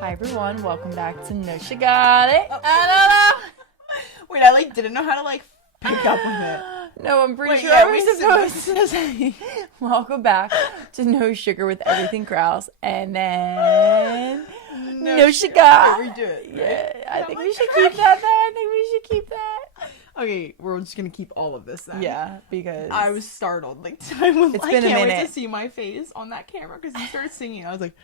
Hi everyone, welcome back to No She Got It. Oh. I don't know. Wait, I didn't know how to pick up with it. No, I'm pretty sure yeah, I was supposed to say welcome back to No Sugar with Everything Krause, and then No She Got. Okay, redo it. Right? Yeah, I think we should keep that though. I think we should keep that. Okay, we're just gonna keep all of this then. Yeah, because I was startled. I been a can't wait minute. to see my face on that camera because you started singing. I was like,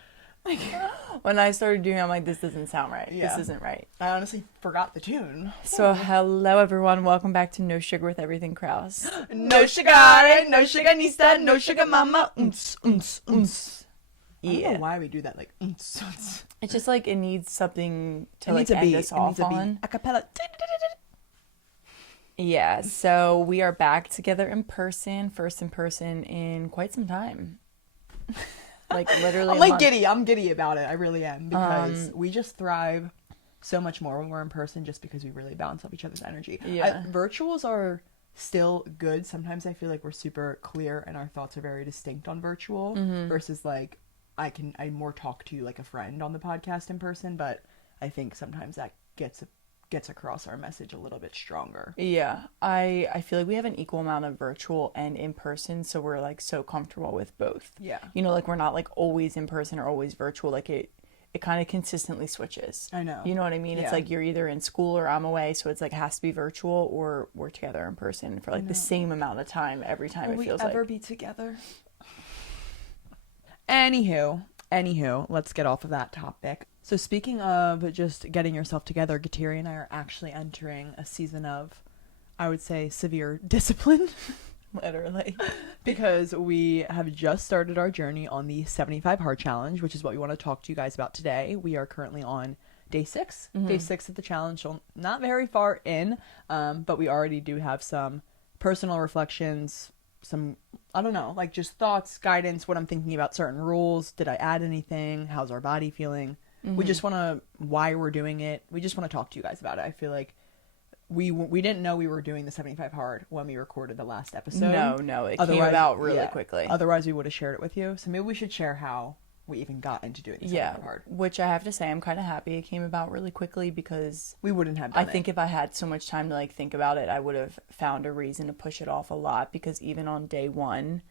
when I started doing it, I'm like, this doesn't sound right. Yeah. This isn't right. I honestly forgot the tune. So hello everyone, welcome back to No Sugar with Everything Krause. No sugar, no sugar nista, no sugar mama. I don't know why we do that. It's just like it needs something to needs end us off on. A cappella. Yeah, so we are back together in person, first in person in quite some time. Literally. I'm giddy. I'm giddy about it. I really am because we just thrive so much more when we're in person, just because we really balance off each other's energy. Yeah. Virtuals are still good. Sometimes I feel like we're super clear and our thoughts are very distinct on virtual versus I more talk to you like a friend on the podcast in person, but I think sometimes that gets across our message a little bit stronger. Yeah, I feel like we have an equal amount of virtual and in person, so we're so comfortable with both. Yeah. We're not always in person or always virtual. It kind of consistently switches. I know. You know what I mean? Yeah. It's you're either in school or I'm away, so it's it has to be virtual or we're together in person for the same amount of time every time. Will it feels we ever be together? Anywho, let's get off of that topic. So speaking of just getting yourself together, Gatiri and I are actually entering a season of, I would say, severe discipline. Literally. Because we have just started our journey on the 75 Hard Challenge, which is what we want to talk to you guys about today. We are currently on day 6. Day 6 of the challenge, so not very far in, but we already do have some personal reflections, some, I don't know, just thoughts, guidance, what I'm thinking about certain rules. Did I add anything? How's our body feeling? We just want to, why we're doing it. We just want to talk to you guys about it. I feel like we didn't know we were doing the 75 hard when we recorded the last episode. No, it came about really quickly. Otherwise, we would have shared it with you. So maybe we should share how we even got into doing the 75 hard. Which I have to say, I'm kind of happy it came about really quickly because we wouldn't have done I think if I had so much time to think about it, I would have found a reason to push it off a lot, because even on day 1,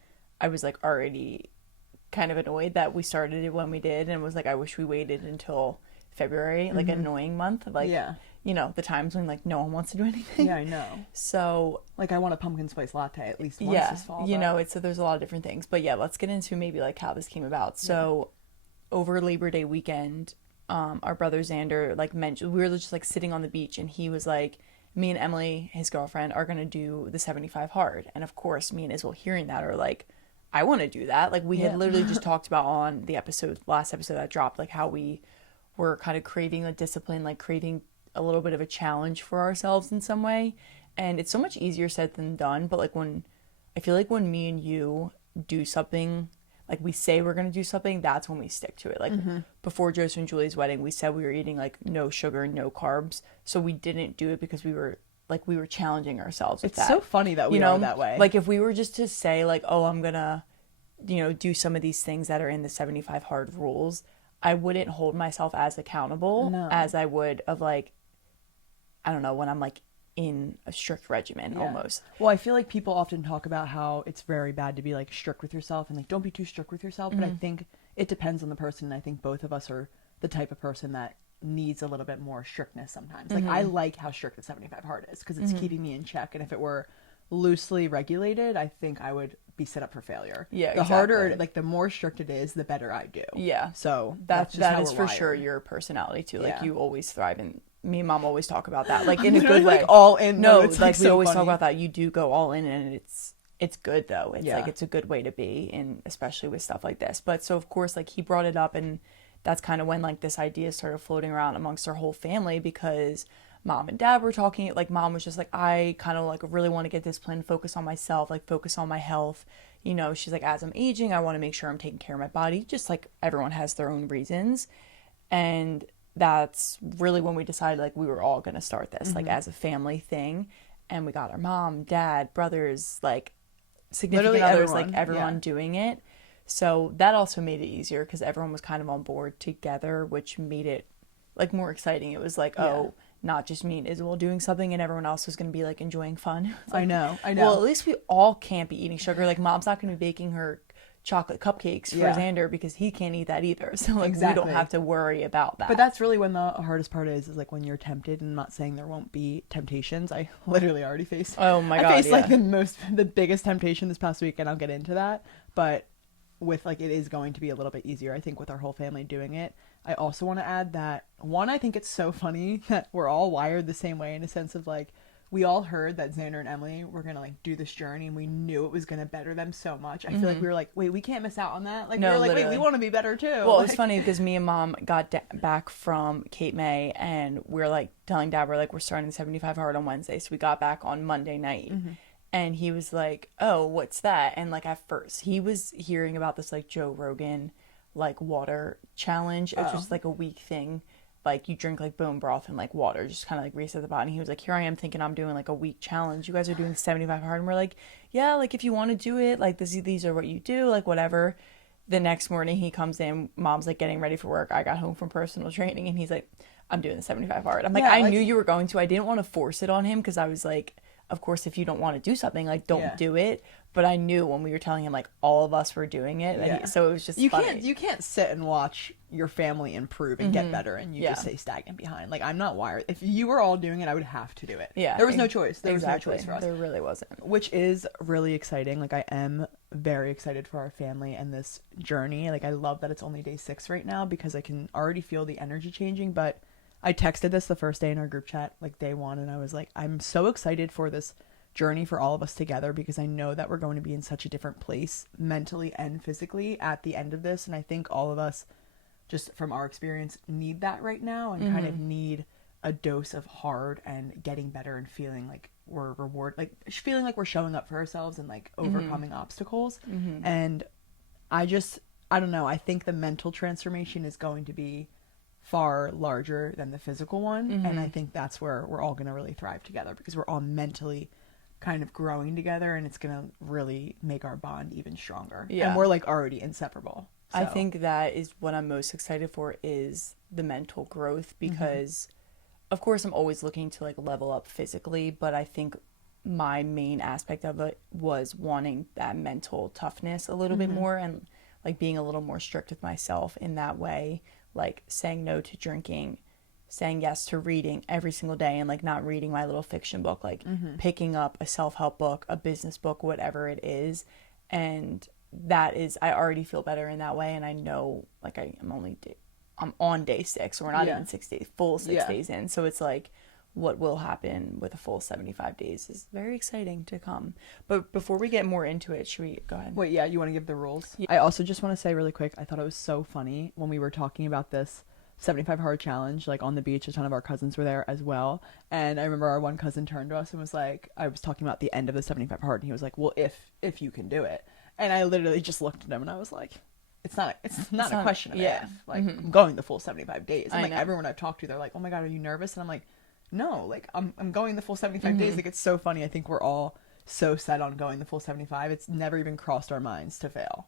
I was already kind of annoyed that we started it when we did, and was I wish we waited until February, an annoying month. The times when no one wants to do anything. Yeah, I know. So I want a pumpkin spice latte at least once this fall. So there's a lot of different things. But yeah, let's get into maybe how this came about. So over Labor Day weekend, our brother Xander mentioned, we were just sitting on the beach, and he was me and Emily, his girlfriend, are gonna do the 75 hard. And of course me and Isabel, hearing that, are I want to do that. We had literally just talked about on the last episode that dropped, how we were kind of craving a discipline, craving a little bit of a challenge for ourselves in some way. And it's so much easier said than done. But when when me and you do something, we say we're going to do something, that's when we stick to it. Before Joseph and Julie's wedding, we said we were eating no sugar, no carbs. So we didn't do it because we were challenging ourselves with that. It's so funny that we are that way. If we were just to say oh, I'm gonna do some of these things that are in the 75 hard rules, I wouldn't hold myself as accountable as I would of I don't know, when I'm in a strict regimen almost. Well, I feel people often talk about how it's very bad to be strict with yourself and don't be too strict with yourself. But I think it depends on the person. And I think both of us are the type of person that needs a little bit more strictness sometimes. I like how strict the 75 hard is because it's keeping me in check. And if it were loosely regulated, I think I would be set up for failure. Yeah, the harder, the more strict it is, the better I do. Yeah. So that is for wired. sure your personality too. You always thrive, and me and Mom always talk about that, in a good way. All in. No, it's we so always funny. talk about that. You do go all in, and it's good though. It's Yeah. it's a good way to be, and especially with stuff like this. But so of course, he brought it up, and that's kind of when this idea started floating around amongst our whole family, because Mom and Dad were talking. Mom was just I kind of really want to get disciplined, focus on myself, focus on my health. She's as I'm aging, I want to make sure I'm taking care of my body, just everyone has their own reasons. And that's really when we decided we were all going to start this as a family thing. And we got our mom, dad, brothers, significant Literally others, everyone. everyone doing it. So that also made it easier because everyone was kind of on board together, which made it like more exciting. It was like, oh, not just me and Isabel doing something and everyone else was going to be like enjoying fun. Like, I know. well, at least we all can't be eating sugar. Like mom's not going to be baking her chocolate cupcakes for Xander because he can't eat that either. So like we don't have to worry about that. But that's really when the hardest part is like when you're tempted. And I'm not saying there won't be temptations. I literally already faced. Oh my God, I faced like the biggest temptation this past week, and I'll get into that. But with like it is going to be a little bit easier, I think, with our whole family doing it. I also want to add that one, I think it's so funny that we're all wired the same way in a sense of like we all heard that Xander and Emily were gonna like do this journey, and we knew it was gonna better them so much. I feel like we were like, wait, we can't miss out on that. Like, no, we were like, literally. Wait, we want to be better too. Well, it was funny because me and Mom got back from Cape May, and we're like telling Dad we're starting the 75 hard on Wednesday, so we got back on Monday night. And he was like, oh, what's that? And like at first he was hearing about this like Joe Rogan like water challenge. It's just like a week thing. Like you drink like bone broth and like water, just kind of like reset the body. And he was like, here I am thinking I'm doing like a week challenge. You guys are doing 75 hard. And we're like, yeah, like if you want to do it, like these are what you do, like whatever. The next morning he comes in, Mom's like getting ready for work. I got home from personal training and he's like, I'm doing the 75 hard. I'm like, I knew you were going to. I didn't want to force it on him because I was like, of course, if you don't want to do something, like don't do it. But I knew when we were telling him like all of us were doing it, and so it was just funny. You can't sit and watch your family improve and get better, and you just stay stagnant behind. Like I'm not wired. If you were all doing it, I would have to do it. Yeah, there was no choice. There was no choice for us. There really wasn't. Which is really exciting. Like I am very excited for our family and this journey. Like I love that it's only day 6 right now because I can already feel the energy changing. But I texted this the first day in our group chat, like day 1, and I was like, I'm so excited for this journey for all of us together because I know that we're going to be in such a different place mentally and physically at the end of this. And I think all of us, just from our experience, need that right now and kind of need a dose of hard and getting better and feeling like we're feeling like we're showing up for ourselves and like overcoming obstacles. And I don't know, I think the mental transformation is going to be far larger than the physical one. And I think that's where we're all going to really thrive together because we're all mentally kind of growing together, and it's going to really make our bond even stronger. And we're like already inseparable. So. I think that is what I'm most excited for is the mental growth because of course I'm always looking to like level up physically, but I think my main aspect of it was wanting that mental toughness a little bit more and like being a little more strict with myself in that way, like saying no to drinking, saying yes to reading every single day and like not reading my little fiction book, like picking up a self-help book, a business book, whatever it is. And that is, I already feel better in that way. And I know like I'm on day 6, so we're not even 6 days, full 6 days in. So it's like what will happen with a full 75 days is very exciting to come. But before we get more into it, should we go ahead? Wait, you want to give the rules? I also just want to say really quick, I thought it was so funny when we were talking about this 75 hard challenge, like on the beach, a ton of our cousins were there as well. And I remember our one cousin turned to us and was like, I was talking about the end of the 75 hard, and he was like, well, if you can do it. And I literally just looked at him and I was like, it's not a question of if. Like, I'm going the full 75 days. And like everyone I've talked to, they're like, oh my God, are you nervous? And I'm like, no, like I'm going the full 75 days. Like it's so funny. I think we're all so set on going the full 75. It's never even crossed our minds to fail.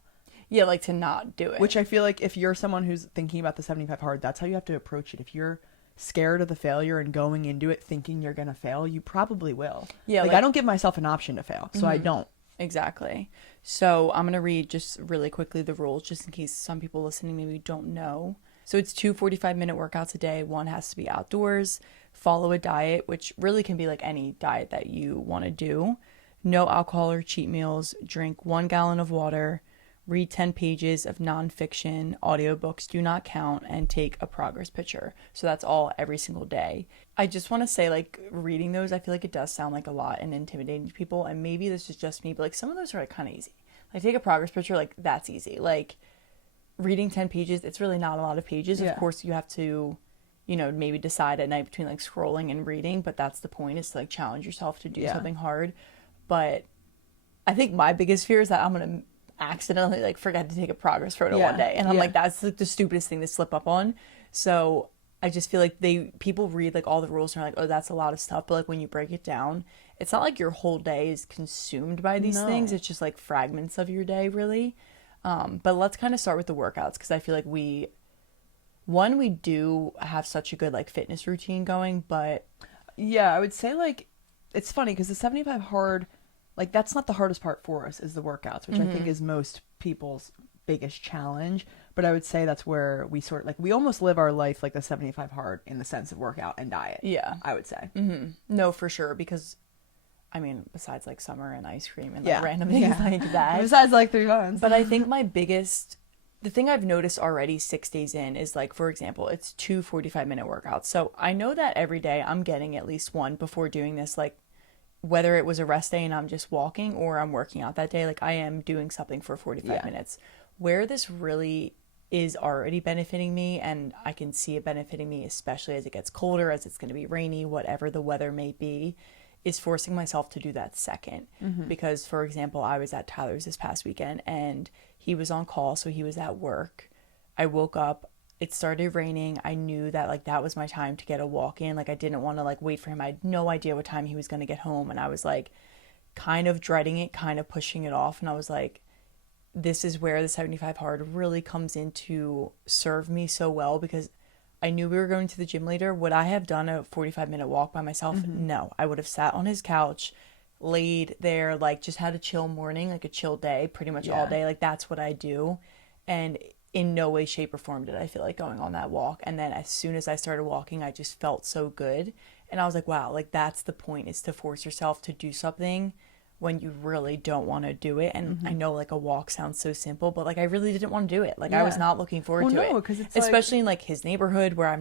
Yeah, like to not do it. Which I feel like if you're someone who's thinking about the 75 hard, that's how you have to approach it. If you're scared of the failure and going into it thinking you're going to fail, you probably will. Yeah. Like I don't give myself an option to fail, so I don't. Exactly. So I'm going to read just really quickly the rules just in case some people listening maybe don't know. So it's 2 45-minute workouts a day. One has to be outdoors. Follow a diet, which really can be like any diet that you want to do. No alcohol or cheat meals. Drink 1 gallon of water. Read 10 pages of nonfiction. Audiobooks do not count. And take a progress picture. So that's all every single day. I just want to say, like, reading those, I feel like it does sound like a lot and intimidating to people. And maybe this is just me, but like some of those are like kind of easy. Like take a progress picture, like that's easy. Like reading 10 pages, it's really not a lot of pages. Of course, you have to, you know, maybe decide at night between like scrolling and reading, but that's the point, is to like challenge yourself to do something hard. But I think my biggest fear is that I'm going to accidentally like forget to take a progress photo one day. And I'm like, that's like the stupidest thing to slip up on. So I just feel like people read like all the rules and are like, oh, that's a lot of stuff. But like when you break it down, it's not like your whole day is consumed by these things. It's just like fragments of your day, really. But let's kind of start with the workouts because I feel like we do have such a good like fitness routine going, but Yeah, I would say like it's funny because the 75 hard, like that's not the hardest part for us is the workouts, which I think is most people's biggest challenge. But I would say that's where we sort of like we almost live our life like the 75 hard in the sense of workout and diet. Yeah. I would say. No, for sure, because I mean, besides like summer and ice cream and like random things like that. Besides like 3 months. But I think the thing I've noticed already 6 days in is like, for example, it's 2 45-minute workouts. So I know that every day I'm getting at least one before doing this, like whether it was a rest day and I'm just walking or I'm working out that day, like I am doing something for 45 minutes. Where this really is already benefiting me, and I can see it benefiting me, especially as it gets colder, as it's going to be rainy, whatever the weather may be, is forcing myself to do that second. Because, for example, I was at Tyler's this past weekend and he was on call, so he was at work. I woke up, it started raining. I knew that like that was my time to get a walk in. Like I didn't want to like wait for him. I had no idea what time he was going to get home, and I was like kind of dreading it, kind of pushing it off, and I was like, this is where the 75 hard really comes in to serve me so well, because I knew we were going to the gym later. Would I have done a 45-minute walk by myself? No. I would have sat on his couch, laid there, like just had a chill morning, like a chill day, pretty much all day. Like that's what I do. And in no way, shape, or form did I feel like going on that walk. And then as soon as I started walking, I just felt so good. And I was like, wow, like that's the point, is to force yourself to do something when you really don't want to do it. And I know like a walk sounds so simple, but like I really didn't want to do it. Like I was not looking forward to it. 'Cause it's especially in like his neighborhood where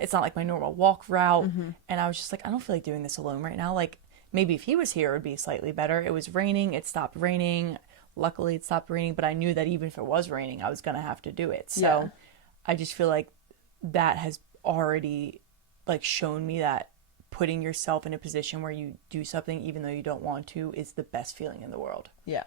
it's not like my normal walk route. And I was just like, I don't feel like doing this alone right now. Like maybe if he was here, it would be slightly better. It was raining. It stopped raining. Luckily it stopped raining, but I knew that even if it was raining, I was going to have to do it. So I just feel like that has already like shown me that putting yourself in a position where you do something even though you don't want to is the best feeling in the world. Yeah.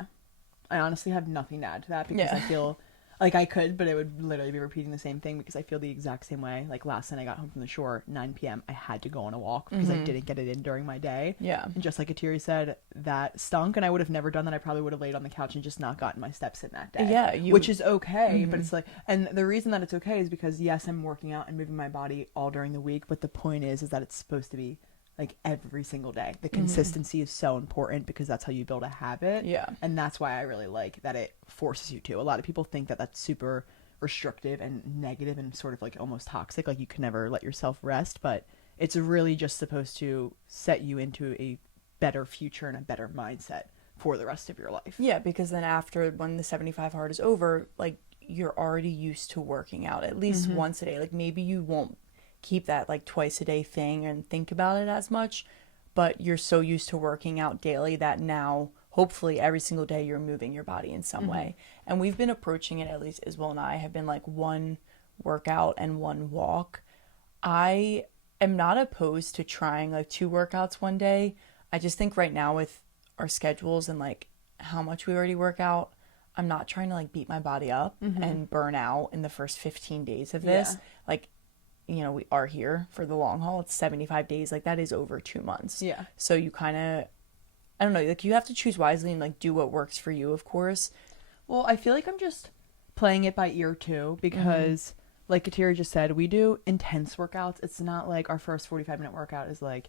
I honestly have nothing to add to that because I feel like I could, but it would literally be repeating the same thing because I feel the exact same way. Like last night I got home from the shore, 9 p.m. I had to go on a walk because I didn't get it in during my day. Yeah. And just like Atiri said, that stunk, and I would have never done that. I probably would have laid on the couch and just not gotten my steps in that day. Yeah. Which is okay, but it's like, and the reason that it's okay is because yes, I'm working out and moving my body all during the week, but the point is that it's supposed to be like every single day. The consistency is so important because that's how you build a habit. Yeah. And that's why I really like that it forces you to. A lot of people think that that's super restrictive and negative and sort of like almost toxic. Like you can never let yourself rest, but it's really just supposed to set you into a better future and a better mindset for the rest of your life. Yeah, because then after when the 75 hard is over, like you're already used to working out at least once a day. Like maybe you won't keep that like twice a day thing and think about it as much, but you're so used to working out daily that now hopefully every single day you're moving your body in some way. And we've been approaching it, at least Isabel and I have been like one workout and one walk. I am not opposed to trying like 2 workouts one day. I just think right now with our schedules and like how much we already work out, I'm not trying to like beat my body up and burn out in the first 15 days of this. Like, you know, we are here for the long haul. It's 75 days. Like that is over 2 months. Yeah. So you kind of, I don't know, like you have to choose wisely and like do what works for you, of course. Well, I feel like I'm just playing it by ear too because like Katira just said, we do intense workouts. It's not like our first 45-minute workout is like,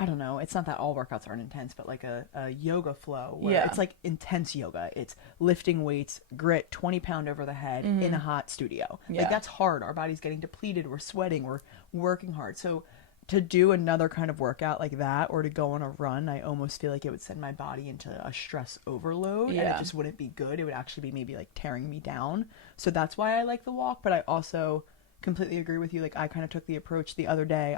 I don't know, it's not that all workouts aren't intense, but like a yoga flow where it's like intense yoga. It's lifting weights, grit, 20-pound over the head in a hot studio. Like that's hard. Our body's getting depleted. We're sweating. We're working hard. So to do another kind of workout like that or to go on a run, I almost feel like it would send my body into a stress overload and it just wouldn't be good. It would actually be maybe like tearing me down. So that's why I like the walk. But I also completely agree with you. Like I kind of took the approach the other day.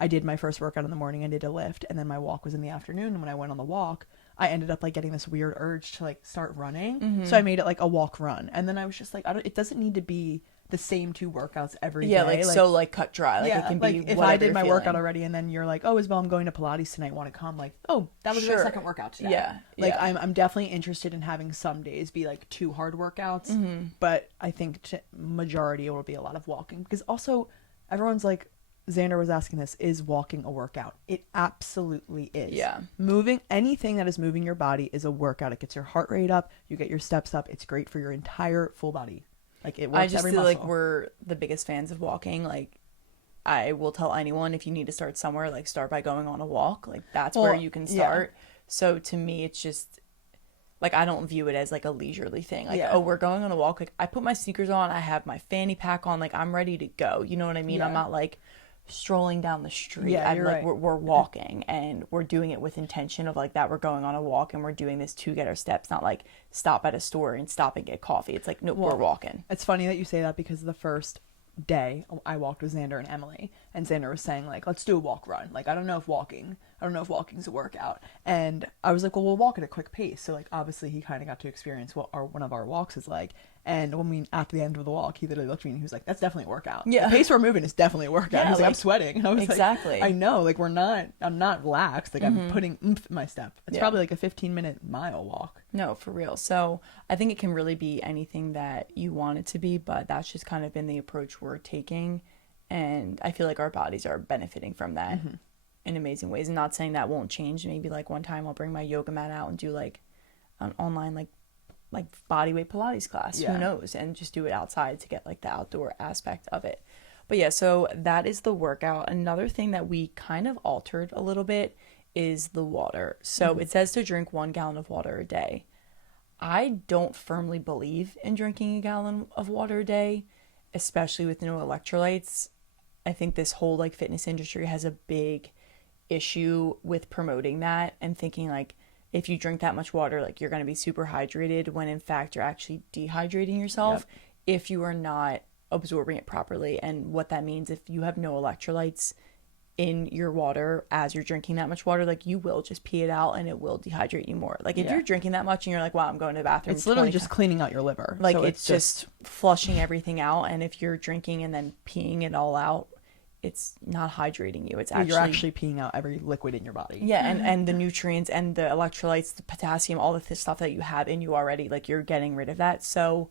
I did my first workout in the morning. I did a lift and then my walk was in the afternoon. And when I went on the walk, I ended up like getting this weird urge to like start running. So I made it like a walk run. And then I was just like, it doesn't need to be the same 2 workouts every day. Yeah, like so like cut dry. Like it can like be if I did my workout already and then you're like, oh, Isabel, I'm going to Pilates tonight, want to come? Like, oh, that was my second workout today. Yeah. Like I'm definitely interested in having some days be like 2 hard workouts. But I think majority it will be a lot of walking because also everyone's like Xander was asking this, is walking a workout? It absolutely is. Yeah. Moving, anything that is moving your body is a workout. It gets your heart rate up, you get your steps up. It's great for your entire full body. Like, it works I just every feel muscle. like we're the biggest fans of walking. Like, I will tell anyone, if you need to start somewhere, like, start by going on a walk. Like, that's where you can start. Yeah. So to me, it's just, like, I don't view it as like a leisurely thing. Like, oh, we're going on a walk. Like, I put my sneakers on, I have my fanny pack on, like, I'm ready to go. You know what I mean? I'm not like strolling down the street. Yeah, I'm you're like, right. we're walking, and we're doing it with intention of like that we're going on a walk and we're doing this to get our steps, not like stop at a store and stop and get coffee. It's like, no, we're walking. It's funny that you say that, because the first day I walked with Xander and Emily, and Xander was saying, like, let's do a walk run. Like, I don't know if walking's a workout. And I was like, well, we'll walk at a quick pace. So, like, obviously he kind of got to experience what one of our walks is like. And when we, at the end of the walk, he literally looked at me and he was like, that's definitely a workout. Yeah. The pace we're moving is definitely a workout. Yeah, He was like, like, I'm sweating. And I was exactly. like, I know, like, I'm not relaxed. Like, I'm putting oomph in my step. It's probably like a 15-minute mile walk. No, for real. So I think it can really be anything that you want it to be, but that's just kind of been the approach we're taking. And I feel like our bodies are benefiting from that in amazing ways. And not saying that won't change. Maybe like one time I'll bring my yoga mat out and do like an online like body weight Pilates class. Yeah. Who knows? And just do it outside to get like the outdoor aspect of it. But yeah, so that is the workout. Another thing that we kind of altered a little bit is the water. So it says to drink 1 gallon of water a day. I don't firmly believe in drinking a gallon of water a day, especially with no electrolytes. I think this whole like fitness industry has a big issue with promoting that and thinking like, if you drink that much water, like you're going to be super hydrated, when in fact you're actually dehydrating yourself if you are not absorbing it properly. And what that means, if you have no electrolytes in your water as you're drinking that much water, like you will just pee it out and it will dehydrate you more. Like if you're drinking that much and you're like, wow, I'm going to the bathroom, It's literally just cleaning out your liver. Like, so it's just flushing everything out. And if you're drinking and then peeing it all out, it's not hydrating you. It's actually, you're actually peeing out every liquid in your body. Yeah, and the nutrients and the electrolytes, the potassium, all the stuff that you have in you already, like you're getting rid of that. So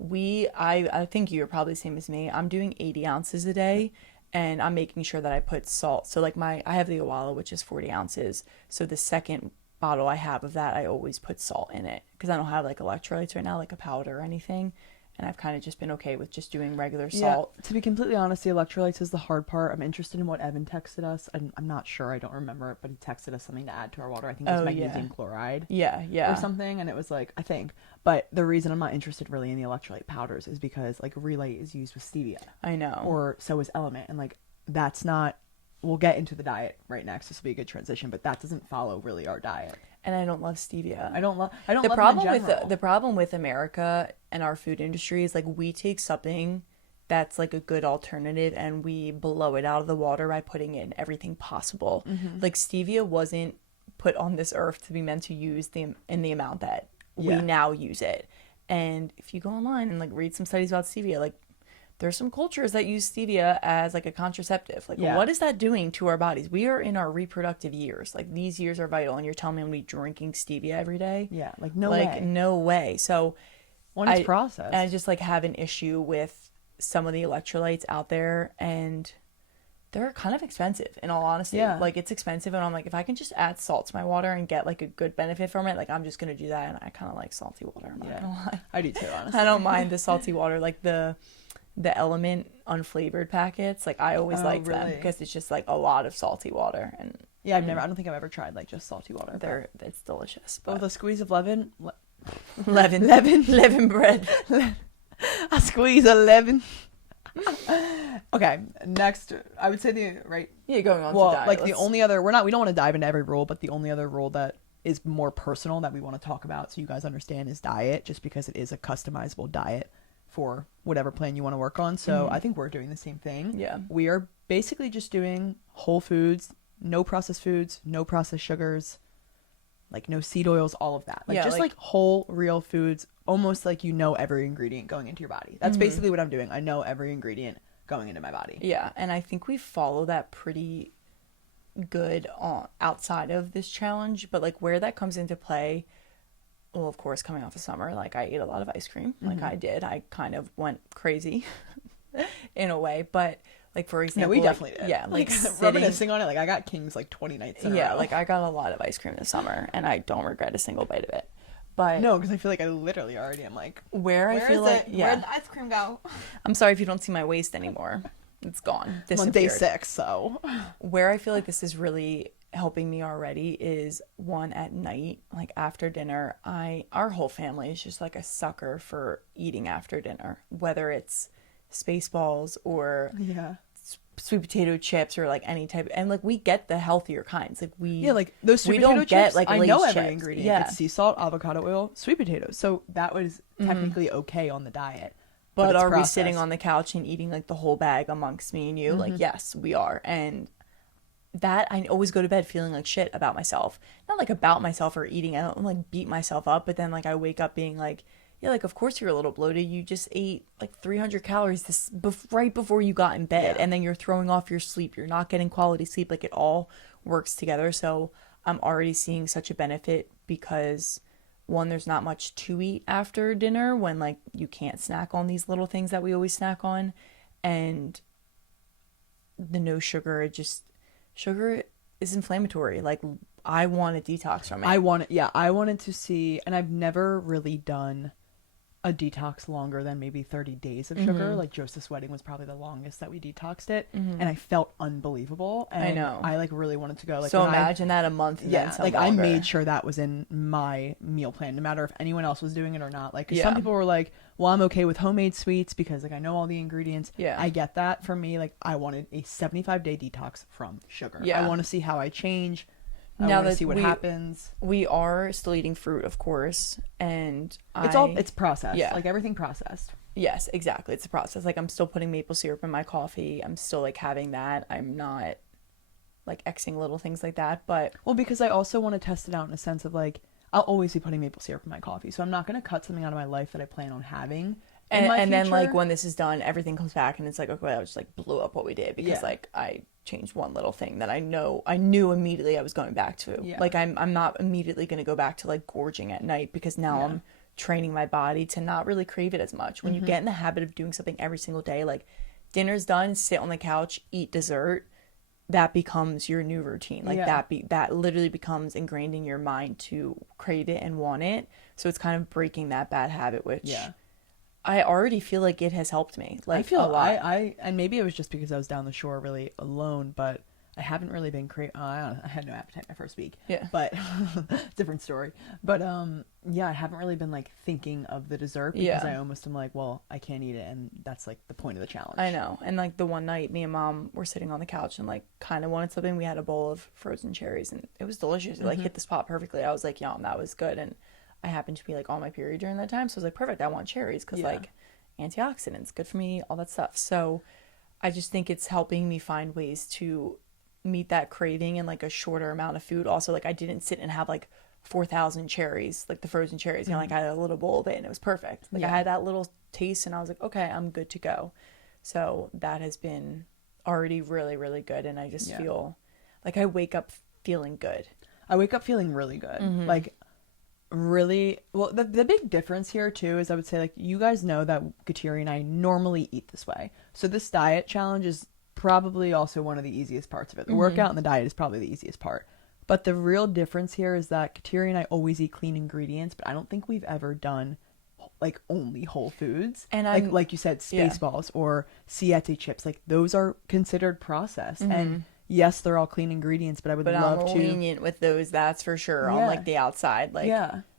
I think you're probably the same as me. I'm doing 80 ounces a day, and I'm making sure that I put salt. So like I have the Owala, which is 40 ounces. So the second bottle I have of that, I always put salt in it, because I don't have like electrolytes right now, like a powder or anything. And I've kind of just been okay with just doing regular salt. To be completely honest, the electrolytes is the hard part. I'm interested in what Evan texted us. I'm not sure. I don't remember it, but he texted us something to add to our water. I think it was magnesium chloride. Yeah. Or something. And it was like, I think. But the reason I'm not interested really in the electrolyte powders is because like Relay is used with stevia. I know. Or so is Element. And like, that's not... We'll get into the diet right next. This will be a good transition, but that doesn't follow really our diet. And I don't love stevia. I don't love the problem with America and our food industry is like we take something that's like a good alternative and we blow it out of the water by putting it in everything possible. Like stevia wasn't put on this earth to be meant to use in the amount that we now use it. And if you go online and like read some studies about stevia, like there's some cultures that use stevia as like a contraceptive. Like, what is that doing to our bodies? We are in our reproductive years. Like, these years are vital. And you're telling me I'm going to be drinking stevia every day? Yeah, like, no way. Like, no way. So, when it's processed. And I just, like, have an issue with some of the electrolytes out there. And they're kind of expensive, in all honesty. Yeah. Like, it's expensive. And I'm like, if I can just add salt to my water and get, like, a good benefit from it, like, I'm just going to do that. And I kind of like salty water. I'm not going to lie. I do, too, honestly. I don't mind the salty water. Like, the Element unflavored packets, like I always like them because it's just like a lot of salty water. And I don't think I've ever tried like just salty water. It's delicious. But with a squeeze of lemon bread, a squeeze of lemon. Okay, next I would say going on to diet. Like the only other we don't want to dive into every rule, but the only other rule that is more personal that we want to talk about so you guys understand is diet, just because it is a customizable diet for whatever plan you want to work on. So I think we're doing the same thing. Yeah. We are basically just doing whole foods, no processed foods, no processed sugars, like no seed oils, all of that. Like just like whole real foods, almost like you know every ingredient going into your body. That's basically what I'm doing. I know every ingredient going into my body. Yeah, and I think we follow that pretty good outside of this challenge, but like where that comes into play, well, of course, coming off of summer, like I ate a lot of ice cream. Like I kind of went crazy in a way. But Like, for No, example, we definitely did. yeah, like sitting, reminiscing on it, like I got Kings like 20 nights in a row. like I got a lot of ice cream this summer, and I don't regret a single bite of it. But no, because I feel like I literally already am like, where I feel like, where'd the ice cream go? I'm sorry if you don't see my waist anymore. It's gone. I'm on day 6, so where I feel like this is really helping me already is one at night, like after dinner. Our whole family is just like a sucker for eating after dinner, whether it's Spaceballs or yeah, sweet potato chips or like any type, and like we get the healthier kinds. Like like those sweet we potato don't chips. get like I Lay's know every chips. ingredient. Yeah, It's sea salt, avocado oil, sweet potatoes. So that was technically okay on the diet. But it's are processed. we sitting on the couch and eating like the whole bag amongst me and you? Like, yes, we are. And that I always go to bed feeling like shit about myself. Not like about myself or eating. I don't like beat myself up, but then like I wake up being like, yeah, like of course you're a little bloated. You just ate like 300 calories right before you got in bed, and then you're throwing off your sleep. You're not getting quality sleep. Like it all works together. So I'm already seeing such a benefit because one, there's not much to eat after dinner when like you can't snack on these little things that we always snack on, and the no sugar. Sugar is inflammatory. Like I want a detox from it. I wanted to see, and I've never really done a detox longer than maybe 30 days of sugar. Like Joseph's wedding was probably the longest that we detoxed it, and I felt unbelievable. And I know. I like really wanted to go. Like, so imagine that a month. And then some like longer. I made sure that was in my meal plan, no matter if anyone else was doing it or not. Like, 'cause Yeah. some people were like, "Well, I'm okay with homemade sweets because like I know all the ingredients." Yeah. I get that. For me, like I wanted a 75-day detox from sugar. Yeah. I want to see how I change. I Now want to that see what happens. We are still eating fruit, of course, and It's processed. Yeah. Like everything processed. Yes, exactly. It's a process. Like I'm still putting maple syrup in my coffee. I'm still like having that. I'm not like Xing little things like that, but Well, because I also want to test it out in a sense of like I'll always be putting maple syrup in my coffee, so I'm not going to cut something out of my life that I plan on having. and then like when this is done, everything comes back and it's like, okay, I just like blew up what we did because Yeah. like I changed one little thing that I knew immediately I was going back to. Yeah. Like I'm not immediately going to go back to like gorging at night because now I'm training my body to not really crave it as much. When you get in the habit of doing something every single day, like dinner's done, sit on the couch, eat dessert, that becomes your new routine. Like that literally becomes ingrained in your mind to crave it and want it. So it's kind of breaking that bad habit, which I already feel like it has helped me. Like I feel a lot. and maybe it was just because I was down the shore really alone, but I haven't really been I had no appetite my first week. Yeah. But different story. But I haven't really been like thinking of the dessert because I almost am like, well, I can't eat it, and that's like the point of the challenge. I know. And like the one night me and mom were sitting on the couch and like kind of wanted something. We had a bowl of frozen cherries and it was delicious. It like hit the spot perfectly. I was like, yum, that was good. And I happened to be like on my period during that time, so I was like, perfect, I want cherries because like antioxidants, good for me, all that stuff. So I just think it's helping me find ways to meet that craving in like a shorter amount of food. Also, like I didn't sit and have like 4,000 cherries, like the frozen cherries. You know, like I had a little bowl of it and it was perfect. Like I had that little taste and I was like, okay, I'm good to go. So that has been already really, really good. And I just feel like I wake up feeling good. I wake up feeling really good. Like really well, the big difference here too is I would say like you guys know that Kateri and I normally eat this way. So this diet challenge is probably also one of the easiest parts of it. The workout and the diet is probably the easiest part. But the real difference here is that Kateri and I always eat clean ingredients, but I don't think we've ever done like only whole foods. And like you said, Spaceballs or Siete chips, like those are considered processed. And yes, they're all clean ingredients, but I would love to. I'm lenient with those, that's for sure. On like the outside, like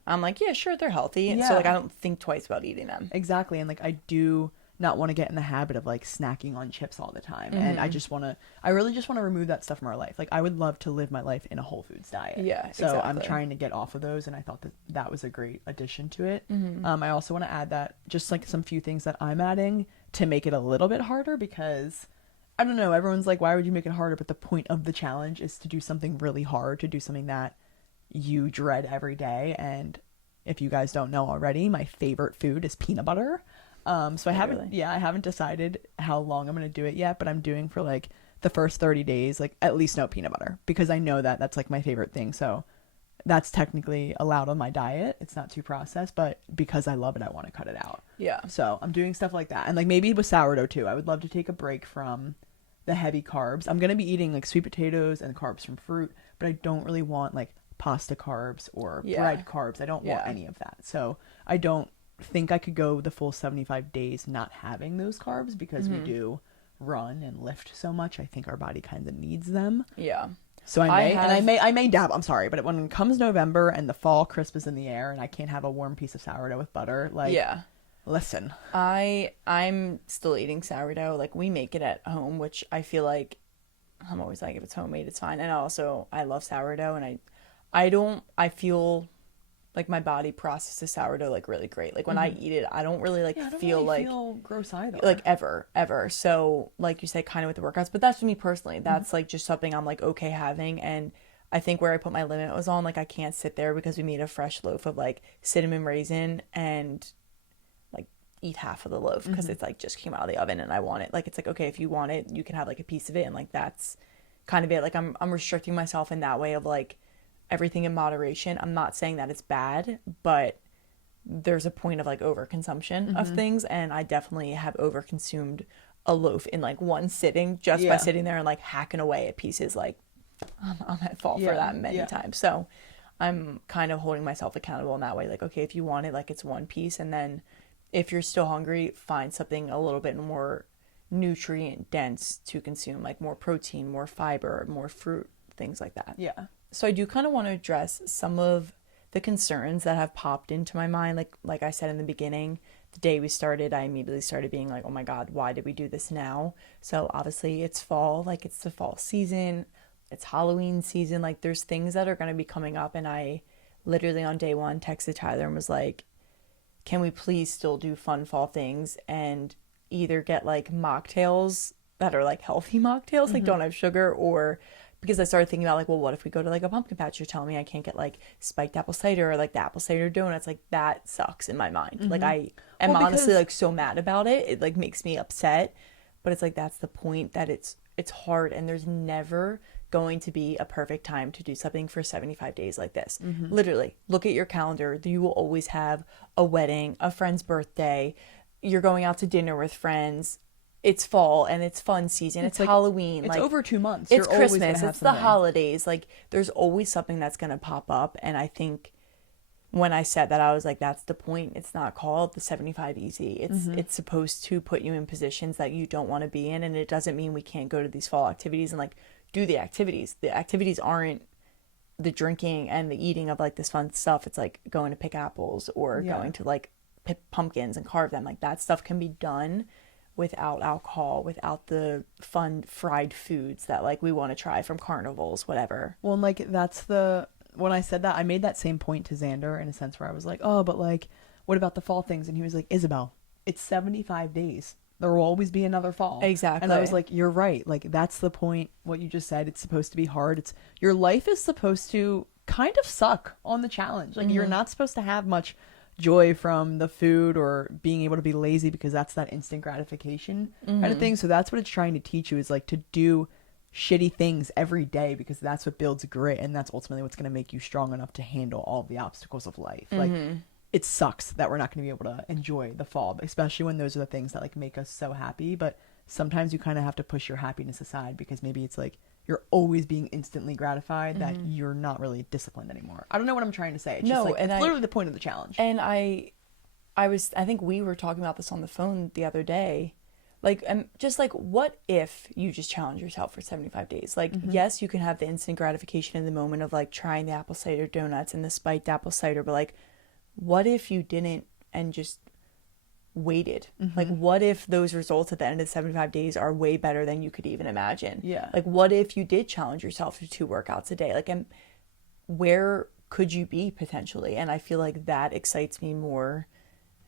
I'm like, yeah, sure, they're healthy. And so like I don't think twice about eating them. Exactly. And like I do not want to get in the habit of like snacking on chips all the time. And I really just want to remove that stuff from our life. Like I would love to live my life in a whole foods diet. Yeah, so exactly. I'm trying to get off of those, and I thought that was a great addition to it. I also want to add that just like some few things that I'm adding to make it a little bit harder, because I don't know, everyone's like, why would you make it harder? But the point of the challenge is to do something really hard, to do something that you dread every day. And if you guys don't know already, my favorite food is peanut butter. So I haven't decided how long I'm going to do it yet, but I'm doing for like the first 30 days, like at least no peanut butter, because I know that that's like my favorite thing. So that's technically allowed on my diet. It's not too processed, but because I love it, I want to cut it out. Yeah. So I'm doing stuff like that. And like maybe with sourdough too. I would love to take a break from the heavy carbs. I'm going to be eating like sweet potatoes and carbs from fruit, but I don't really want like pasta carbs or bread carbs. I don't want any of that. So I don't think I could go the full 75 days not having those carbs because we do run and lift so much. I think our body kind of needs them. Yeah. So I may dabble. I'm sorry, but when it comes November and the fall crisp is in the air and I can't have a warm piece of sourdough with butter, like, listen. I'm still eating sourdough. Like, we make it at home, which I feel like I'm always like, if it's homemade, it's fine. And also, I love sourdough, and I feel like my body processes sourdough like really great. Like when I eat it, I don't really feel gross either. Like ever. So like you say, kind of with the workouts, but that's for me personally. That's like just something I'm like okay having. And I think where I put my limit was on, like, I can't sit there because we made a fresh loaf of like cinnamon raisin and like eat half of the loaf because it's like just came out of the oven and I want it. Like, it's like, okay, if you want it, you can have like a piece of it, and like that's kind of it. Like I'm restricting myself in that way of like everything in moderation. I'm not saying that it's bad, but there's a point of like overconsumpsion of things, and I definitely have overconsumed a loaf in like one sitting just by sitting there and like hacking away at pieces. Like I'm at fault for that many times. So I'm kind of holding myself accountable in that way. Like, okay, if you want it, like, it's one piece, and then if you're still hungry, find something a little bit more nutrient dense to consume, like more protein, more fiber, more fruit, things like that. Yeah. So I do kind of want to address some of the concerns that have popped into my mind. Like I said in the beginning, the day we started, I immediately started being like, oh my God, why did we do this now? So obviously it's fall, like it's the fall season, it's Halloween season, like there's things that are going to be coming up. And I literally on day one texted Tyler and was like, can we please still do fun fall things and either get like mocktails that are like healthy mocktails, like don't have sugar, or because I started thinking about like, well, what if we go to like a pumpkin patch? You're telling me I can't get like spiked apple cider or like the apple cider donuts. Like that sucks in my mind. Like I am honestly like so mad about it. It like makes me upset, but it's like, that's the point, that it's hard, and there's never going to be a perfect time to do something for 75 days like this. Literally, look at your calendar. You will always have a wedding, a friend's birthday, you're going out to dinner with friends. It's fall and it's fun season. It's like Halloween. It's like, over 2 months. It's Christmas. It's the holidays. Like, there's always something that's going to pop up. And I think when I said that, I was like, that's the point. It's not called the 75 easy. It's supposed to put you in positions that you don't want to be in. And it doesn't mean we can't go to these fall activities and like do the activities. The activities aren't the drinking and the eating of like this fun stuff. It's like going to pick apples or going to like pick pumpkins and carve them. Like, that stuff can be done without alcohol, without the fun fried foods that like we want to try from carnivals, whatever. Well, and like when I said that, I made that same point to Xander in a sense where I was like, oh, but like, what about the fall things? And he was like, Isabel, it's 75 days. There will always be another fall. Exactly. And I was like, you're right. Like, that's the point. What you just said, it's supposed to be hard. Your life is supposed to kind of suck on the challenge. Like, you're not supposed to have much joy from the food or being able to be lazy because that's that instant gratification kind of thing. So that's what it's trying to teach you, is like to do shitty things every day, because that's what builds grit, and that's ultimately what's going to make you strong enough to handle all the obstacles of life. Like, it sucks that we're not going to be able to enjoy the fall, especially when those are the things that like make us so happy. But sometimes you kind of have to push your happiness aside, because maybe it's like you're always being instantly gratified that you're not really disciplined anymore. I don't know what I'm trying to say. It's just like, it's literally the point of the challenge. And I think we were talking about this on the phone the other day. Like, just like, what if you just challenge yourself for 75 days? Like, yes, you can have the instant gratification in the moment of like trying the apple cider donuts and the spiked apple cider, but like, what if you didn't and just waited? Like, what if those results at the end of the 75 days are way better than you could even imagine? Like, what if you did challenge yourself to 2 workouts a day? Like, and where could you be potentially? And I feel like that excites me more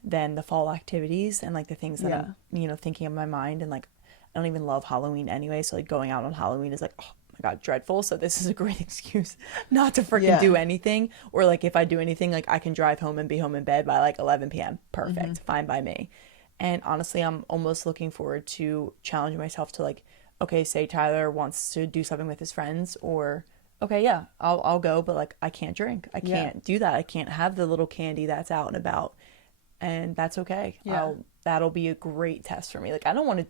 than the fall activities and like the things that I'm thinking in my mind. And like, I don't even love Halloween anyway, so like going out on Halloween is like, oh my God, dreadful. So this is a great excuse not to freaking do anything. Or like, if I do anything, like I can drive home and be home in bed by like 11 p.m. Perfect. Fine by me. And honestly, I'm almost looking forward to challenging myself to like, okay, say Tyler wants to do something with his friends, or okay, yeah, I'll go, but like, I can't drink. I can't do that. I can't have the little candy that's out and about. And that's okay. That'll be a great test for me. Like, I don't want to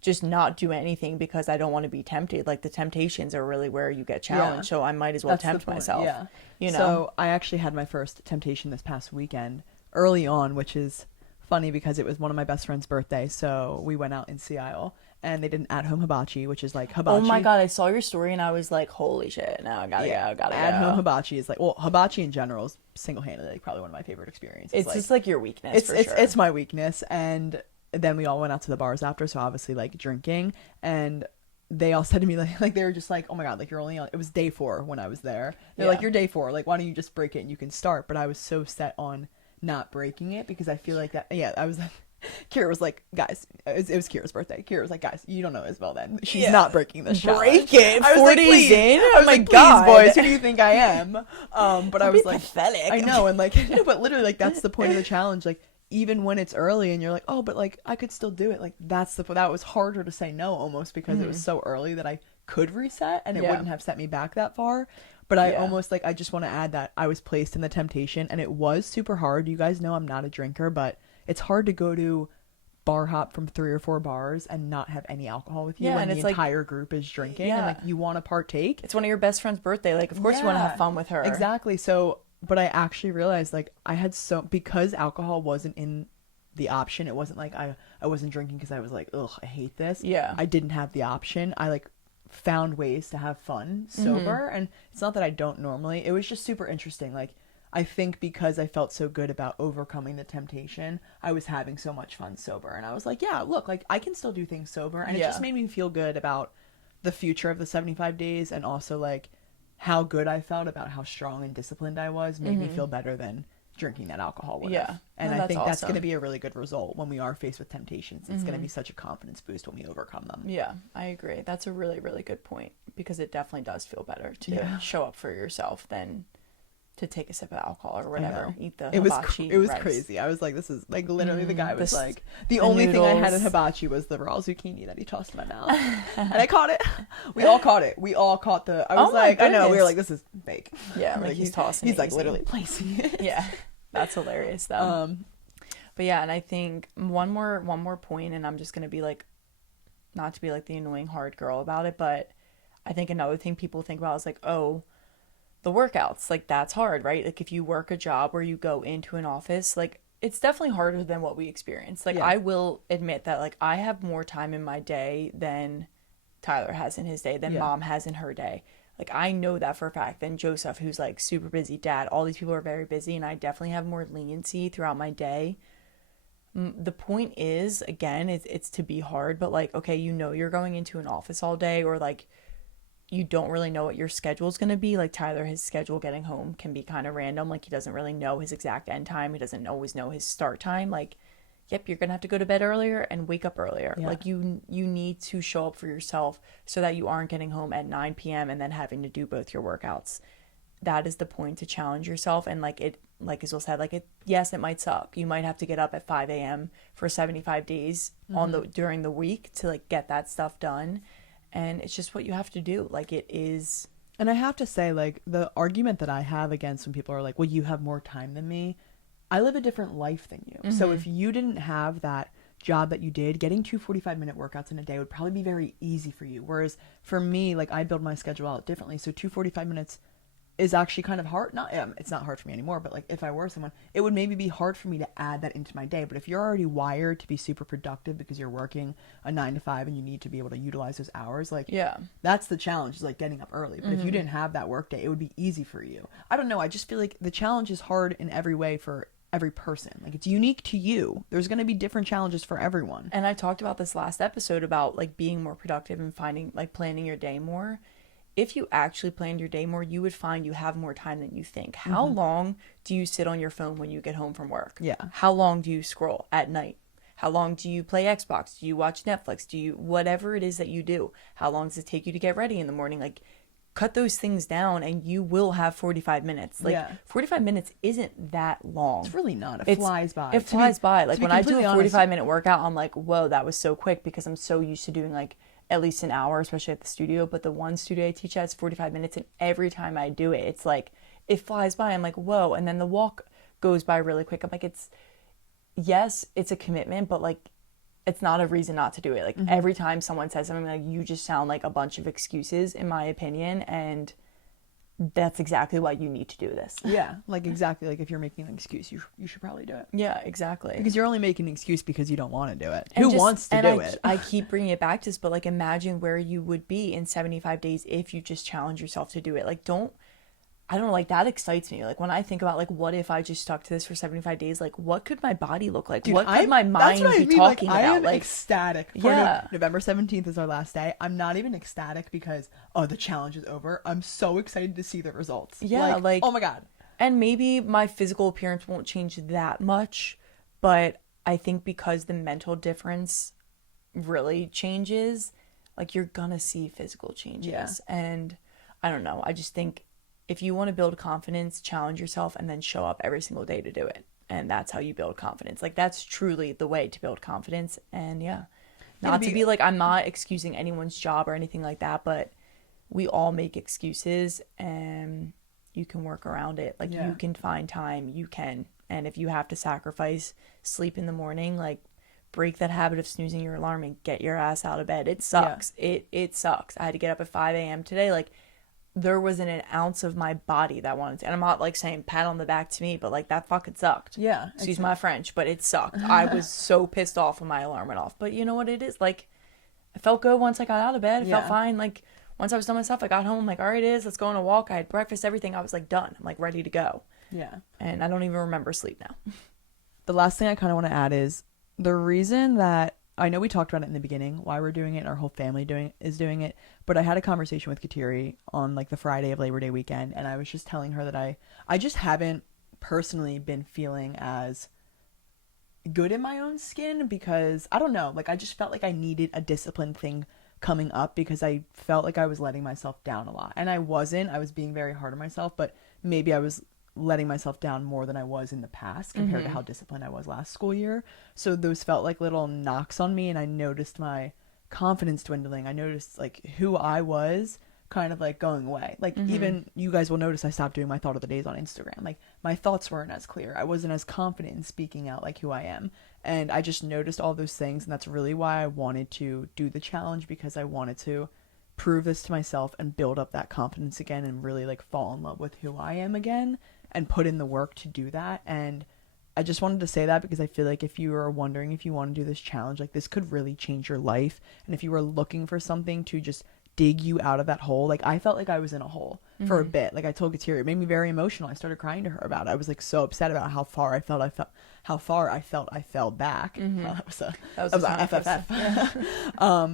just not do anything because I don't want to be tempted. Like the temptations are really where you get challenged. So I might as well tempt myself. Yeah. You know? So I actually had my first temptation this past weekend early on, which is funny because it was one of my best friend's birthday. So we went out in Seattle and they did an at-home hibachi, which is like hibachi. Oh my God, I saw your story and I was like, holy shit, now I gotta go, gotta go. At-home hibachi is like, well, hibachi in general is single-handedly like probably one of my favorite experiences. It's like, just like your weakness, it's, for it's, sure. It's my weakness. And then we all went out to the bars after, so obviously like drinking, and they all said to me like they were just like, oh my God, like you're only on, it was day 4 when I was there. They're like, you're day 4, like why don't you just break it and you can start? But I was so set on not breaking it because I feel like that, I was like, Kira was like, guys, it was Kira's birthday. Kira was like, guys, you don't know Isabel then. She's not breaking this challenge. Break it. I was 4 like, days please. in? I Oh was my like, God. please, boys, who do you think I am? But I was like, pathetic. I know, and like, no, but literally, like, that's the point of the challenge. Like, even when it's early and you're like, oh, but like, I could still do it. Like, that was harder to say no almost because it was so early that I could reset and it wouldn't have set me back that far. But I almost like, I just want to add that I was placed in the temptation and it was super hard. You guys know I'm not a drinker, but it's hard to go to bar hop from 3 or 4 bars and not have any alcohol with you when the entire group is drinking and like you want to partake. It's one of your best friend's birthday. Like, of course you want to have fun with her. Exactly. So, but I actually realized like I had because alcohol wasn't in the option. It wasn't like I wasn't drinking because I was like, ugh, I hate this. Yeah. I didn't have the option. I like found ways to have fun sober, and it's not that I don't normally. It was just super interesting. Like, I think because I felt so good about overcoming the temptation, I was having so much fun sober. And I was like, yeah, look, like I can still do things sober. And it just made me feel good about the future of the 75 days. And also like how good I felt about how strong and disciplined I was made me feel better than drinking that alcohol would have. And I think that's going to be a really good result when we are faced with temptations. It's going to be such a confidence boost when we overcome them. Yeah, I agree. That's a really, really good point because it definitely does feel better to show up for yourself than to take a sip of alcohol or whatever. Eat the hibachi. It was rice. crazy. I was like, this is like literally the guy was like, the only thing I had in hibachi was the raw zucchini that he tossed in my mouth. And I caught it. We all caught it. We all caught the, I was like, I know. We were like, this is fake. Yeah, like he's tossing. He's like literally placing it. Yeah, that's hilarious though. But yeah, and I think one more point, and I'm just gonna be like, not to be like the annoying hard girl about it, but I think another thing people think about is like, oh, the workouts, like that's hard, right? Like if you work a job where you go into an office, like it's definitely harder than what we experience. Like I will admit that like I have more time in my day than Tyler has in his day, than Mom has in her day. Like I know that for a fact. Than Joseph, who's like super busy, Dad, all these people are very busy, and I definitely have more leniency throughout my day. The point is, again, it's to be hard, but like, okay, you know you're going into an office all day, or like you don't really know what your schedule is going to be. Like Tyler, his schedule getting home can be kind of random. Like he doesn't really know his exact end time. He doesn't always know his start time. Like, yep, you're going to have to go to bed earlier and wake up earlier. Yeah. Like you need to show up for yourself so that you aren't getting home at 9 p.m. and then having to do both your workouts. That is the point, to challenge yourself. And like it, like Isabel said, like yes, it might suck. You might have to get up at 5 a.m. for 75 days during the week to like get that stuff done. And it's just what you have to do. Like it is. And I have to say, like, the argument that I have against when people are like, well, you have more time than me. I live a different life than you. So if you didn't have that job that you did, getting 2 45-minute workouts in a day would probably be very easy for you. Whereas for me, like I build my schedule out differently. So 2 45 minutes is actually kind of hard. It's not hard for me anymore, but like if I were someone, it would maybe be hard for me to add that into my day. But if you're already wired to be super productive because you're working a 9 to 5 and you need to be able to utilize those hours, like that's the challenge, is like getting up early. But if you didn't have that work day, it would be easy for you. I don't know. I just feel like the challenge is hard in every way for every person. Like it's unique to you. There's going to be different challenges for everyone. And I talked about this last episode about like being more productive and finding like planning your day more. If you actually planned your day more, you would find you have more time than you think. How long do you sit on your phone when you get home from work? Yeah. How long do you scroll at night? How long do you play Xbox? Do you watch Netflix? Do you, whatever it is that you do, how long does it take you to get ready in the morning? Like, cut those things down and you will have 45 minutes. Like 45 minutes isn't that long. It's really not. It flies by. It flies by. Like when I do a 45-minute workout, I'm like, whoa, that was so quick, because I'm so used to doing like at least an hour, especially at the studio. But the one studio I teach at is 45 minutes, and every time I do it, it's like, it flies by. I'm like, whoa. And then the walk goes by really quick. I'm like, yes, it's a commitment, but like, it's not a reason not to do it. Like every time someone says something, like, you just sound like a bunch of excuses, in my opinion, and that's exactly why you need to do this. Yeah, like exactly. Like if you're making an excuse, you should probably do it. Yeah, exactly. Because you're only making an excuse because you don't want to do it. Who wants to do it? I keep bringing it back to this, but like imagine where you would be in 75 days if you just challenge yourself to do it. Like I don't know, like that excites me. Like when I think about like, what if I just stuck to this for 75 days? Like what could my body look like? Dude, what could my mind be talking like, about? I am like ecstatic. November 17th is our last day. I'm not even ecstatic because, oh, the challenge is over. I'm so excited to see the results. Yeah, like oh my God. And maybe my physical appearance won't change that much, but I think because the mental difference really changes, like you're gonna see physical changes. Yeah. And I don't know. I just think if you want to build confidence, challenge yourself and then show up every single day to do it. And that's how you build confidence. Like that's truly the way to build confidence. And not to be like, I'm not excusing anyone's job or anything like that, but we all make excuses and you can work around it. Like you can find time, you can. And if you have to sacrifice sleep in the morning, like break that habit of snoozing your alarm and get your ass out of bed. It sucks. It sucks. I had to get up at 5 a.m. today. Like there wasn't an ounce of my body that wanted to. And I'm not like saying pat on the back to me, but like that fucking sucked. Yeah. Excuse my French, but it sucked. I was so pissed off when my alarm went off. But you know what it is? Like I felt good once I got out of bed. I felt fine. Like once I was done with stuff, I got home. I'm like, all right, let's go on a walk. I had breakfast, everything. I was like done. I'm like ready to go. Yeah. And I don't even remember sleep now. The last thing I kind of want to add is the reason that I know we talked about it in the beginning, why we're doing it and our whole family is doing it. But I had a conversation with Kateri on like the Friday of Labor Day weekend. And I was just telling her that I just haven't personally been feeling as good in my own skin because I don't know, like I just felt like I needed a disciplined thing coming up because I felt like I was letting myself down a lot. And I was being very hard on myself, but maybe I was letting myself down more than I was in the past compared to how disciplined I was last school year. So those felt like little knocks on me and I noticed my confidence dwindling. I noticed like who I was kind of like going away. Like even you guys will notice I stopped doing my thought of the days on Instagram. Like my thoughts weren't as clear. I wasn't as confident in speaking out like who I am. And I just noticed all those things. And that's really why I wanted to do the challenge, because I wanted to prove this to myself and build up that confidence again and really like fall in love with who I am again and put in the work to do that. And I just wanted to say that because I feel like if you are wondering if you want to do this challenge, like this could really change your life. And if you were looking for something to just dig you out of that hole, like I felt like I was in a hole for a bit. Like I told Kateri, it made me very emotional. I started crying to her about it. I was like so upset about how far I felt I fell back. That was a FFF. Yeah.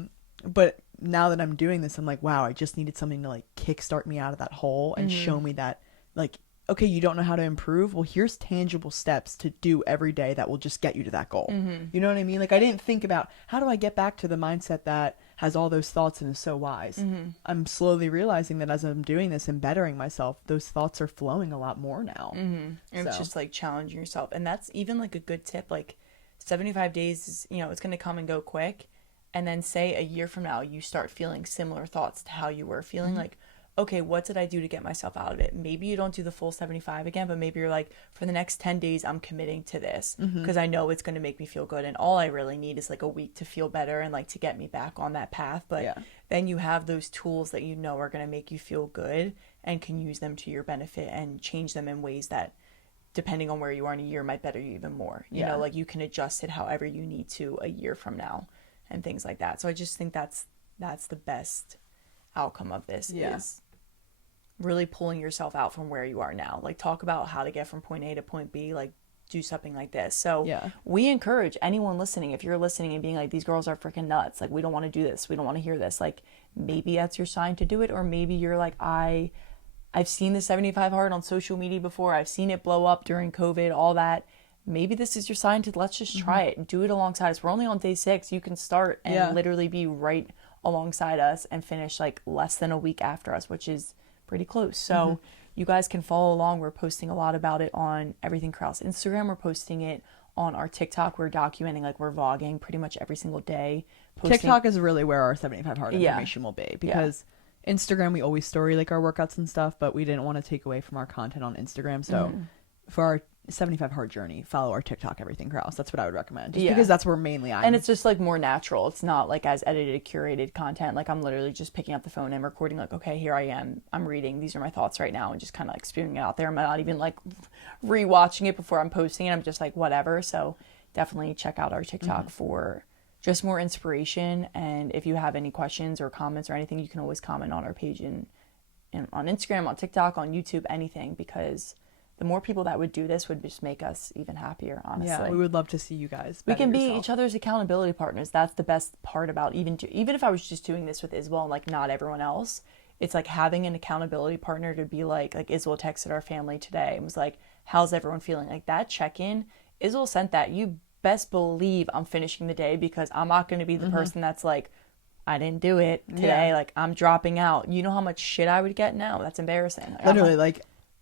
But now that I'm doing this, I'm like, wow, I just needed something to like kickstart me out of that hole and show me that like, okay, you don't know how to improve. Well, here's tangible steps to do every day that will just get you to that goal. You know what I mean? Like I didn't think about how do I get back to the mindset that has all those thoughts and is so wise. I'm slowly realizing that as I'm doing this and bettering myself, those thoughts are flowing a lot more now. And it's just like challenging yourself. And that's even like a good tip. Like 75 days is, you know, it's going to come and go quick. And then say a year from now, you start feeling similar thoughts to how you were feeling. Like, okay, what did I do to get myself out of it? Maybe you don't do the full 75 again, but maybe you're like, for the next 10 days, I'm committing to this because I know it's going to make me feel good. And all I really need is like a week to feel better and like to get me back on that path. But then you have those tools that you know are going to make you feel good and can use them to your benefit and change them in ways that, depending on where you are in a year, might better you even more. You know, like you can adjust it however you need to a year from now and things like that. So I just think that's the best outcome of this is really pulling yourself out from where you are now. Like talk about how to get from point A to point B, like do something like this. So we encourage anyone listening, if you're listening and being like, these girls are freaking nuts, like we don't want to do this, we don't want to hear this, like maybe that's your sign to do it. Or maybe you're like, I've seen the 75 hard on social media before, I've seen it blow up during COVID, all that. Maybe this is your sign to let's just try it and do it alongside us. We're only on day 6. You can start and literally be right alongside us and finish like less than a week after us, which is pretty close. So you guys can follow along. We're posting a lot about it on Everything Krause Instagram. We're posting it on our TikTok. We're documenting, like we're vlogging pretty much every single day. TikTok is really where our 75 hard information will be, because Instagram, we always story like our workouts and stuff, but we didn't want to take away from our content on Instagram. So for our 75 Hard Journey, follow our TikTok, Everything Krause. That's what I would recommend. Just Yeah. because that's where mainly I'm. And it's just like more natural. It's not like as edited, curated content. Like I'm literally just picking up the phone and recording like, okay, here I am. I'm reading. These are my thoughts right now, and just kind of like spewing it out there. I'm not even like rewatching it before I'm posting it. I'm just like, whatever. So definitely check out our TikTok for just more inspiration. And if you have any questions or comments or anything, you can always comment on our page and on Instagram, on TikTok, on YouTube, anything, because the more people that would do this would just make us even happier, honestly. Yeah, we would love to see you guys. We can be each other's accountability partners. That's the best part about even if I was just doing this with Isabel and like not everyone else, it's like having an accountability partner to be like Isabel texted our family today and was like, how's everyone feeling? Like that check-in, Isabel sent that. You best believe I'm finishing the day, because I'm not going to be the person that's like, I didn't do it today. Yeah. Like I'm dropping out. You know how much shit I would get now? That's embarrassing. Like, Literally, like,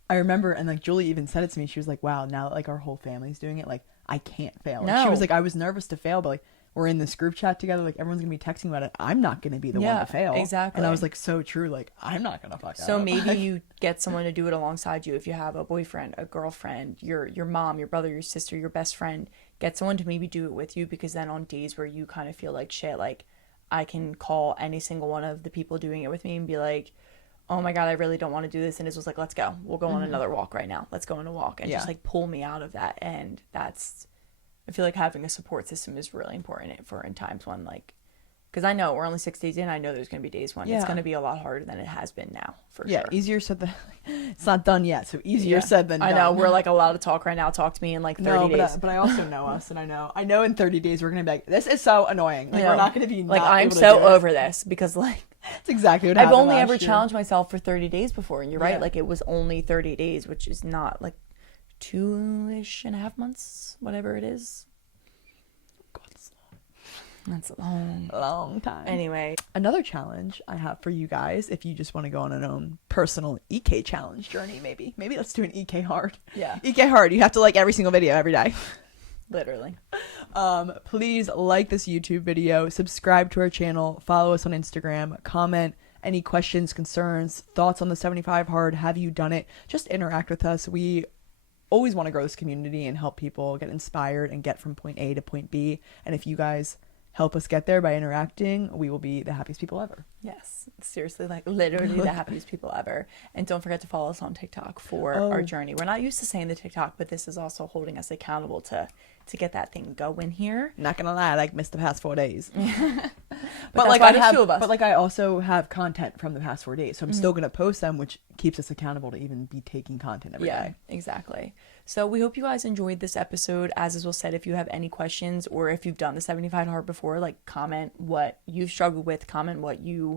I remember, and like Julie even said it to me. She was like, "Wow, now that like our whole family's doing it, like I can't fail." Like, No. She was like, "I was nervous to fail, but like we're in this group chat together. Like everyone's gonna be texting about it. I'm not gonna be the one to fail." Exactly. And I was like, "So true. Like I'm not gonna fuck So up." maybe you get someone to do it alongside you. If you have a boyfriend, a girlfriend, your mom, your brother, your sister, your best friend, get someone to maybe do it with you, because then on days where you kind of feel like shit, like I can call any single one of the people doing it with me and be like, oh my God, I really don't want to do this. And it was like, let's go. We'll go on another walk right now. Let's go on a walk, and just like pull me out of that. And that's, I feel like having a support system is really important for in times when like, because I know we're only 6 days in. I know there's going to be days when it's going to be a lot harder than it has been now, for sure. Easier said than it's not done yet. So easier said than done. I know we're like allowed to talk right now. Talk to me in like 30 days. But I also know us, and I know in 30 days we're gonna be like, this is so annoying. Like we're not gonna be like, not I'm able to so do it. over this, because like That's exactly what I've happened only last ever year. challenged myself for 30 days before, and you're right. Yeah. Like it was only 30 days, which is not like 2.5 months, whatever it is. That's a long time. Anyway, another challenge I have for you guys, if you just want to go on an own personal EK challenge journey, maybe let's do an EK hard. Yeah. EK hard. You have to like every single video every day. literally. Please like this YouTube video, subscribe to our channel, follow us on Instagram, comment any questions, concerns, thoughts on the 75 hard. Have you done it? Just interact with us. We always want to grow this community and help people get inspired and get from point A to point B. And if you guys help us get there by interacting, we will be the happiest people ever. Yes, seriously, like literally the happiest people ever. And don't forget to follow us on TikTok for our journey. We're not used to saying the TikTok, but this is also holding us accountable to get that thing going here. Not gonna lie, I like missed the past 4 days. but like I have, two of us. But like I also have content from the past 4 days, so I'm still gonna post them, which keeps us accountable to even be taking content every day. Yeah, exactly. So we hope you guys enjoyed this episode. As Isabel said, if you have any questions or if you've done the 75 hard before, like comment what you've struggled with, comment what you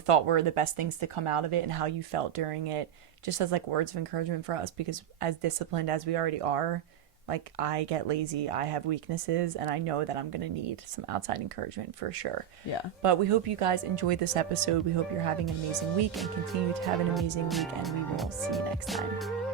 thought were the best things to come out of it and how you felt during it, just as like words of encouragement for us, because as disciplined as we already are, like I get lazy, I have weaknesses, and I know that I'm going to need some outside encouragement for sure. Yeah. But we hope you guys enjoyed this episode. We hope you're having an amazing week and continue to have an amazing week, and we will see you next time.